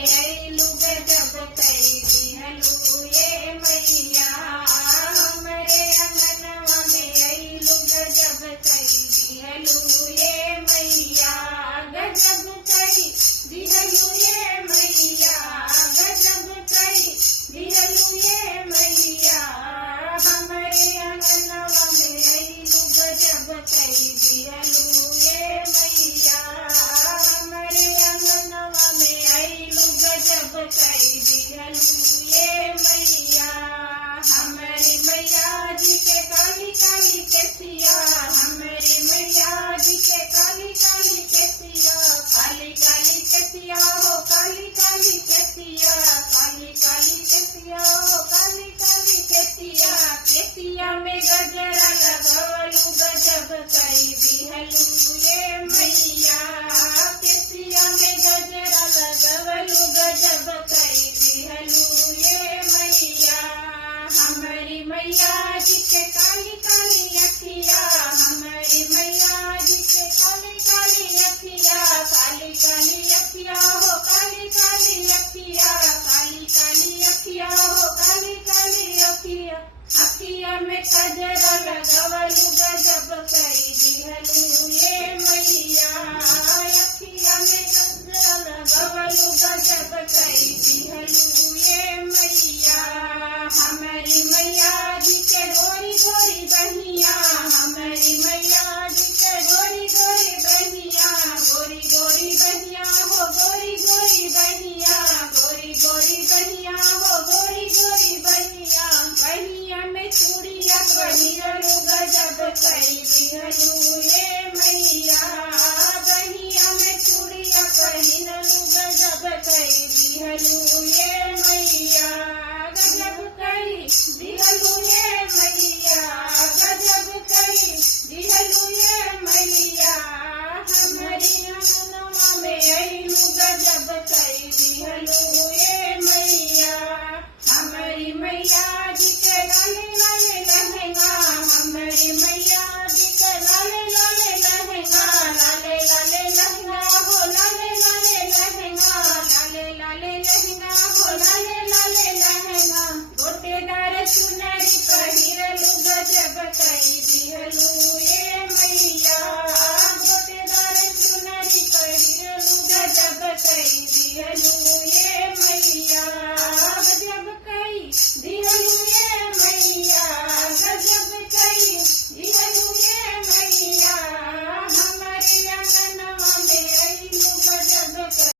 में अइलू गजब कई दिहलू ये मैया हमरे अंगनवा में अइलू गजब कई दिहलू ये मैया गजब कई दिहलू ये मैया गजब कई दिहलू ये मैया हमरे अंगनवा में अइलू गजब कई दिहलू ये मैया हमरे अंगनवा में अइलू गजब कई दिहलू ये मैया हमारी मैया जी के काली काली केसिया हमारी मैया जी के काली काली केसिया काली काली केसिया हो काली काली केसिया काली काली केसिया हो काली काली केसिया केसिया में गजरा लगवलू गजब कई दिहलू ये मैया केसिया में गजरा लगवलू गजब कई दिहलू ये मैया हमारी मैया जी के काली काली अखिया हमारी मैया जी के काली काली अखिया काली काली अखिया हो काली काली अखिया काली काली अखिया हो काली काली अखिया अखिया में कजरा लगवलू गजब कई दिहलू ये मैया अखिया में कजरा लगवलू गजब कई दिहलू ये मैया हमारी मैया जी के गोरी गोरी बहिया हमारी मैया जी के गोरी गोरी बहिया गोरी गोरी बहिया हो गोरी गोरी बहिया गोरी गोरी बहिया हो गोरी गोरी बहिया बहिया में चूड़िया पहिरलू गजब कई दिहलू ये मैया बहिया में चूड़िया पहिरलू गजब कई दिहलू ये मैया गजब कई दिहलू ये मैया गजब कई दिहलू ये मैया हमारी अंगनवा में अइलू गजब कई दिहलू ये मैया हमारी मैया जी के लाले लाले लहंगा हमारी मैया जी के लाले लाले लहंगा लाले लाले लहंगा हो लाले लाले लहंगा लाले लाले लहंगा हो लाले लाले लहंगा गोटेदार चुनरी पहिरलू गजब कई दिहलू ये मैया गोटेदार चुनरी पहिरलू गजब कई दिहलू